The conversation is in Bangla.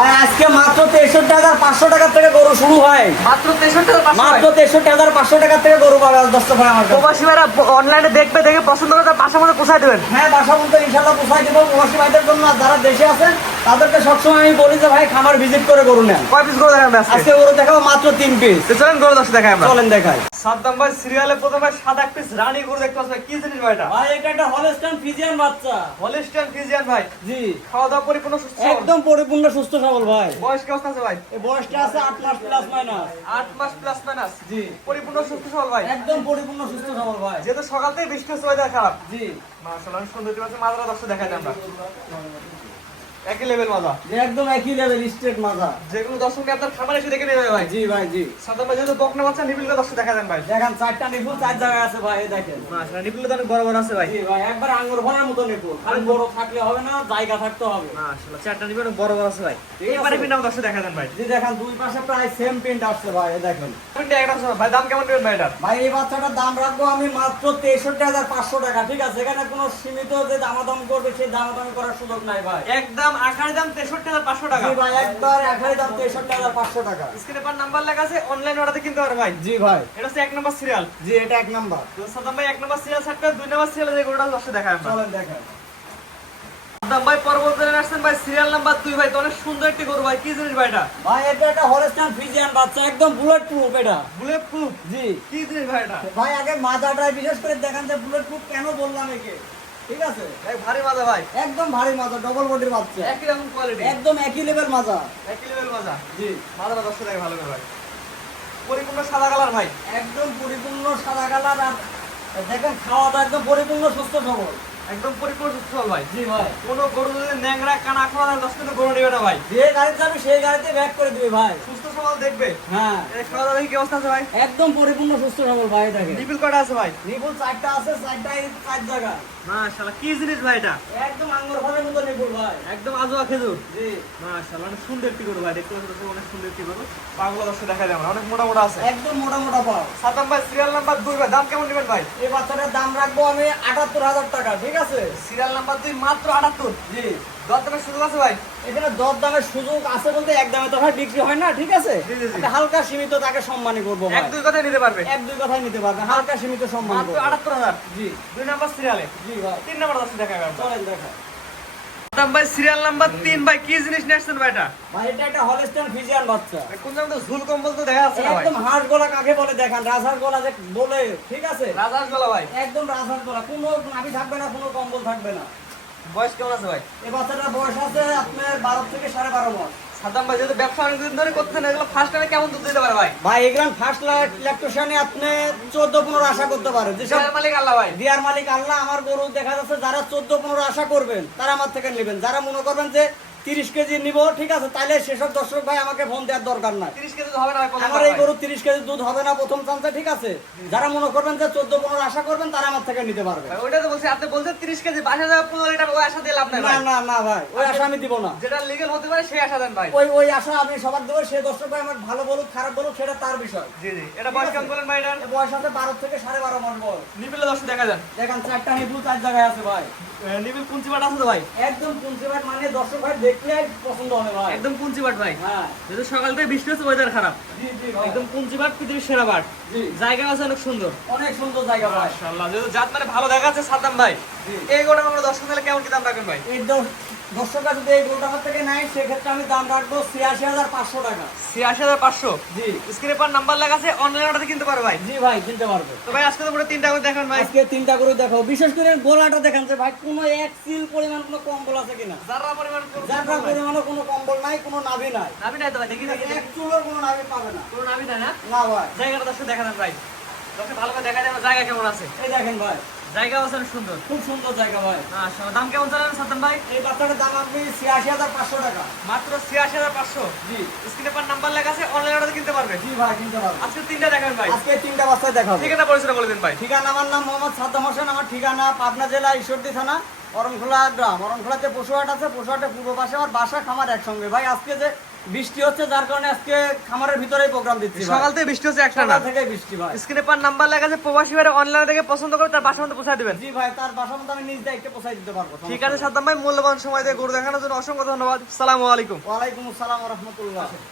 ভাই আজকে মাত্র তেষট্টি হাজার পাঁচশো টাকার থেকে গরু শুরু হয়। মাত্র তেষট্টি হাজার মাত্র তেষট্টি হাজার পাঁচশো টাকার থেকে গরু পাবে দশটা ভাই আমার প্রবাসী ভাইরা অনলাইনে দেখবে দেখে পছন্দ করে তার বাসা মধ্যে পোষায় দেবেন। হ্যাঁ বাসা মতো ইনশাল্লাহ পোষাই দেবো প্রবাসী ভাইদের জন্য আর যারা দেশে আছেন তাদেরকে সবসময় আমি বলি যে ভাই খামার ভিজিট করে গরু নেন। কয় পিস করে দেখাবেন আজকে? গরু দেখাবো মাত্র তিন পিস চলেন গরু দশ দেখাই আমরা। চলেন দেখাই। সাদ্দাম ভাই সিরিয়ালে প্রথমে সাদা এক পিস রানী গরু দেখতে পাচ্ছেন। কি জিনিস ভাই এটা? ভাই এটা একটা হলস্টাইন ফিজিয়ান বাচ্চা। হলিস্টান ফিজিয়ান ভাই। জি। খাওয়া দাওয়া পরিপূর্ণ সুস্থ একদম পরিপূর্ণ সুস্থ সবল ভাই। বয়স কেমন আছে ভাই? এই বয়সটা আছে আট মাস প্লাস মাইনাস আট মাস প্লাস মাইনাস জি। পরিপূর্ণ সুস্থ সবল ভাই? একদম পরিপূর্ণ সুস্থ সবল ভাই। যেহেতু সকাল থেকে বৃষ্টি হচ্ছে ওয়েদার খারাপ। জি। মাশাআল্লাহ সুন্দর মাদারা দশটা দেখাই আমরা। একই লেভেল মাজা যে একদম একই লেভেল স্ট্রেট মাজা যেগুলো দর্শককে আপনার খামারে এসে দেখে নেবে ভাই। জি ভাই জি। সাদ্দাম ভাই যেহেতু বকনা বাচ্চা নিবিল দশটা দেখা দেন ভাই। দেখেন চারটা নিপুল চার জায়গায় আছে ভাই দেখেন। মাশাআল্লাহ নিবিল তো অনেক বড় বড় আছে ভাই। জি ভাই একবার আঙ্গুর ভরার মতো নিপুল খালি বড় থাকলে হবে না জায়গা থাকতে হবে। মাশাআল্লাহ চারটা নিবিল অনেক বড় বড় আছে। ভাই। এবারে পিনাও দশটা দেখা দেন ভাই। জি দেখেন দুই পাশে প্রায় সেম প্রিন্ট আসছে ভাই দেখেন। কোনটা একটা আছে ভাই দাম কেমন দেবেন ভাই এটার ভাই এই বাচ্চাটার দাম রাখব আমি মাত্র তেষট্টি হাজার পাঁচশো টাকা ঠিক আছে? এখানে কোনো সীমিত যে দামাদাম করবে সেই দামাদামি করার সুযোগ নাই ভাই। একদম আখার দাম তেষট্টি হাজার পাঁচশো টাকা। ভাই একবার একাই দাম তেষট্টি হাজার পাঁচশো টাকা। স্ক্রিনে পার নাম্বার লেখা আছে অনলাইন অর্ডারে কিনতে পারে ভাই। জি ভাই। এটা হচ্ছে এক নম্বর সিরিয়াল জি এটা এক নাম্বার। তো সাদ্দাম ভাই এক নম্বর সিরিয়াল সাতটা দুই নম্বর সিরিয়াল যে গরুটা দশটা দেখায় আমরা। চলেন সাদ্দাম ভাই পরবর্তী আসছেন ভাই সিরিয়াল নাম্বার দুই ভাই তো অনেক সুন্দর একটি গরু ভাই। কি জিনিস ভাই এটা? ভাই এটা একটা হলস্টাইন ফিজিয়ান বাচ্চা একদম বুলেট প্রুফ এটা। বুলেট প্রুফ জি। কি জিনিস ভাই এটা? ভাই আগে মাজাটায় বিশেষ করে দেখান যে বুলেট প্রুফ কেন বললাম একে? ঠিক আছে? ভারী মাজা ভাই। একদম ভারী মাজা ডবল বডির বাচ্চা। একই রকম কোয়ালিটি একদম একই লেভেল মাজা। একই লেভেল মাজা? জি। মাজা মাজা দেখে ভালো করে ভাই। পরিপূর্ণ সাদা কালার ভাই। একদম পরিপূর্ণ সাদা কালার আর দেখেন খাওয়াটা একদম পরিপূর্ণ সুস্থ সবল। একদম পরিপূর্ণ সুস্থ ভাই জি ভাই। কোনো গরু যদি ন্যাংরা কানা খোলা দশ কিন্তু গরু নেবে না ভাই। যে গাড়িতে যাবে সেই গাড়িতে ব্যাক করে দিবে ভাই। সুস্থ সবল দেখবে। হ্যাঁ। খাওয়া দাওয়া কি অবস্থা আছে ভাই? একদম পরিপূর্ণ সুস্থ সবল ভাই দেখে নিপুল কটা আছে ভাই? নিপুল চারটা আছে চারটা চার জায়গা মাশাআল্লাহ কি জিনিস ভাই এটা? একদম আঙ্গুর ফলের মতো নিপুল ভাই একদম আজোয়া খেজুর। জি। মাশাআল্লাহ অনেক সুন্দর গরু ভাই দেখতে পাচ্ছেন অনেক সুন্দর পাগলা দশটা দেখা যায় আমরা অনেক মোটা মোটা আছে। একদম মোটা মোটা পাও সাতাম ভাই সিরিয়াল নাম্বার দুই ভাই দাম কেমন নেবেন ভাই? এই বাচ্চাটার দাম রাখব আমি আটাত্তর হাজার টাকা ঠিক আছে? সিরিয়াল নাম্বার দুই মাত্র আটাত্তর। জি। দর দামের সুযোগ আছে ভাই? এখানে দর দামের সুযোগ আছে বলতে এক দামে তো ভাই বিক্রি হয় না ঠিক আছে? হালকা সীমিত তাকে সম্মানই করব এক দুই কথাই নিতে পারবে। এক দুই কথাই নিতে পারবে হালকা সীমিত সম্মান আটাত্তর হাজার। জি। দুই নাম্বার সিরিয়ালে জি ভাই। তিন নাম্বার দশটা দেখা যাবে চলেন দেখা ভাই সিরিয়াল নাম্বার তিন ভাই কি জিনিস নিয়ে ভাই এটা ভাই এটা একটা হলস্টাইন ফিজিয়ান বাচ্চা। কোন জায়গায় ঝুল কম্বল তো দেখা যাচ্ছে একদম হাঁস গলা কাকে বলে দেখান? রাজার গলা যে বলে ঠিক আছে? রাজাস গলা ভাই। একদম রাজার গলা। কোনো নাভি থাকবে না কোনো কম্বল থাকবে না। বয়স কেমন আছে ভাই? এই বাচ্চাটার বয়স আছে আপনার বারো থেকে সাড়ে বারো মাস। ভাই ব্যবসা অনেকদিন ধরে করতেন এগুলো ফার্স্ট টাইমে কেমন দুধ দিতে পারে ভাই? ভাই ফার্স্ট আপনি চোদ্দ পনেরো আশা করতে পারেন যে মালিক আল্লাহ ভাই। মালিক আল্লাহ আমার গরু দেখা যাচ্ছে যারা চোদ্দ পনেরো আশা করবেন তারা আমার থেকে নেবেন। যারা মনে করবেন যে তিরিশ কেজি নিব ঠিক আছে? তাহলে সেসব দর্শক ভাই আমাকে ফোন দেওয়ার দরকার নাই। তিরিশ কেজি হবে না আমার এই গরু তিরিশ কেজি দুধ হবে না প্রথম চান্সে ঠিক আছে? যারা মনে করবেন যে চোদ্দ পনেরো আশা করবেন তারা আমার থেকে নিতে পারবে। ওইটা তো বলছি আপনি বলছেন তিরিশ কেজি বাসা যাবে পনেরো লিটার ওই আশা দিয়ে লাভ নাই না না না ভাই ওই আশা আমি দিব না। যেটা লিগেল হতে পারে সেই আশা দেন ভাই। ওই ওই আশা আমি সবার দেবো সে দর্শক ভাই আমার ভালো বলুক খারাপ বলুক সেটা তার বিষয়। জি জি এটা বয়স কেমন বলেন ভাই এটা? বয়স আছে বারো থেকে সাড়ে বারো মাস বয়স। নিবিলে দশ দেখা যান। দেখেন চারটা নিপুল চার জায়গায় আছে ভাই। নিবিল কুঞ্চি বাট আছে তো ভাই? একদম পুঞ্চিবাট মানে দর্শক ভাই দেখলে পছন্দ হবে ভাই। একদম কুঞ্চি ভাই। হ্যাঁ। যেহেতু সকাল থেকে বৃষ্টি হচ্ছে ওয়েদার খারাপ। জি জি একদম কুঞ্চি পৃথিবীর সেরা বাট। জায়গা আছে অনেক সুন্দর। অনেক সুন্দর জায়গা ভাই। মাশাআল্লাহ। যেহেতু জাত মানে ভালো দেখা যাচ্ছে সাদ্দাম ভাই। এই গোটা আমরা দর্শক কেমন কি দাম রাখবেন ভাই? এই দশ- দর্শকরা যদি এই গরুটা আমার থেকে নেয় সেক্ষেত্রে আমি দাম রাখব ছিয়াশি হাজার পাঁচশো টাকা। ছিয়াশি হাজার পাঁচশো? জি। স্ক্রিনে পার নাম্বার লেখা আছে অনলাইন অর্ডার কিনতে পারো ভাই। জি ভাই কিনতে পারবে। তো ভাই আজকে তো পুরো তিনটা করে দেখান ভাই। আজকে তিনটা করে দেখো বিশেষ করে গোলাটা দেখান যে ভাই কোনো এক সিল পরিমাণ কোনো কম্বল আছে কিনা? যারা পরিমাণ যার পরিমাণে কোনো কম্বল নাই কোনো নাভি নাই। নাবি নাই তো ভাই দেখি দেখি। এক চুলের কোনো নাভি পাবে না। পুরো নাবি নাই না না ভাই। জায়গাটা দর্শক দেখা ভাই। দর্শক ভালো করে দেখা যাবে জায়গা কেমন আছে? এই দেখেন ভাই। জায়গা আছে সুন্দর। খুব সুন্দর জায়গা ভাই। আচ্ছা দাম কেমন চালান সাদ্দাম ভাই? এই বাচ্চাটার দাম আপনি ছিয়াশি হাজার পাঁচশো টাকা। মাত্র ছিয়াশি হাজার পাঁচশো? জি। স্ক্রিনে পার নাম্বার লেখা আছে অনলাইন অর্ডার কিনতে পারবে? জি ভাই কিনতে পারবে। আজকে তিনটা দেখান ভাই। আজকে তিনটা বাচ্চায় ঠিকানা পরিচয় বলে দিন ভাই। ঠিকানা আমার নাম মোহাম্মদ সাদ্দাম হোসেন আমার ঠিকানা পাবনা জেলা ঈশ্বরদী থানা অরণখোলা গ্রাম। অরণখোলাতে পশুহাট আছে পশুহাটের পূর্ব পাশে আমার বাসা খামার একসঙ্গে। ভাই আজকে যে বৃষ্টি হচ্ছে যার কারণে আজকে খামারের ভিতরে প্রোগ্রাম দিচ্ছি সকাল থেকে বৃষ্টি হচ্ছে একটা না থেকে বৃষ্টি ভাই। স্ক্রিনে পার নাম্বার লেখা আছে প্রবাসী ভাই অনলাইন দেখে পছন্দ করে তার বাসা মধ্যে পৌঁছে দিবেন। জি ভাই তার বাসা মতো আমি নিজ দায়িত্বে পৌঁছে দিতে পারব ঠিক আছে সাদ্দাম ভাই মূল্যবান সময় দিয়ে গরু দেখানোর জন্য অসংখ্য ধন্যবাদ। সালাম আলাইকুম। ওয়ালাইকুম আসসালাম রহমতুল্লাহ।